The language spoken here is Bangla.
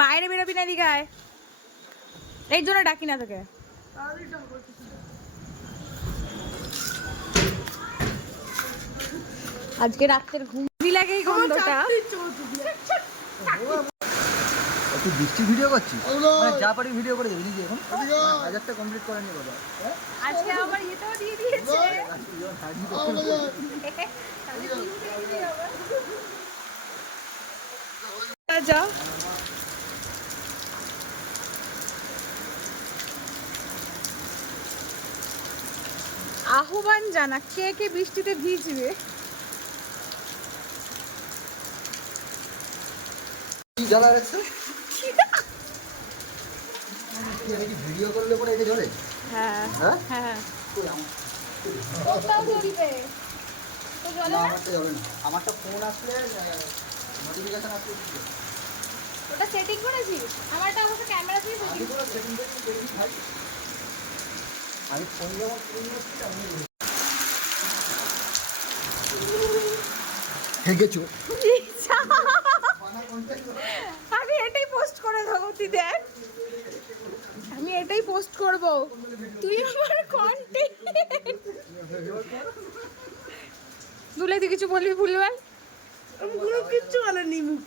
বাইরে বেরোবি না, এদিকে আয়। এই জন্য ডাকি না তোকে। আজকে রাতের ঘুম লাগে এই গন্ধটা। তুই বৃষ্টি ভিডিও করছিস? মানে যা পারি ভিডিও করে দেবি নিজে। এখন 1000টা কমপ্লিট করে নি বাবা। আজকে আমার এটাও দিয়ে দিয়েছে। যা আহ্বান জানা, কে কে বৃষ্টিতে ভিজবে। কি জ্বালা রাখছে? ভিডিও করলে পরে এটা জ্বলে? হ্যাঁ হ্যাঁ হ্যাঁ। কই আমার কোথাও জ্বলবে তো জ্বলে না, না। আমারটা জ্বলে না। আমারটা ফোন আসলে নোটিফিকেশন আসলে ওটা সেটিং করেছিস? আমারটা অবশ্য ক্যামেরা দিয়ে সেটিং। আমি পুরো সেটিং করে দেখি ভাই। আমি ফোন যখন ফোন করছি আমি হেগেছো। আমি এটাই পোস্ট করে দেবো, তুই দেখ। আমি এটাই পোস্ট করব, তুই আমার কন্টেন্ট। দুলে তুই কিছু বলবি ভুলভাল? আমি কিচ্ছু বলেনি মুখ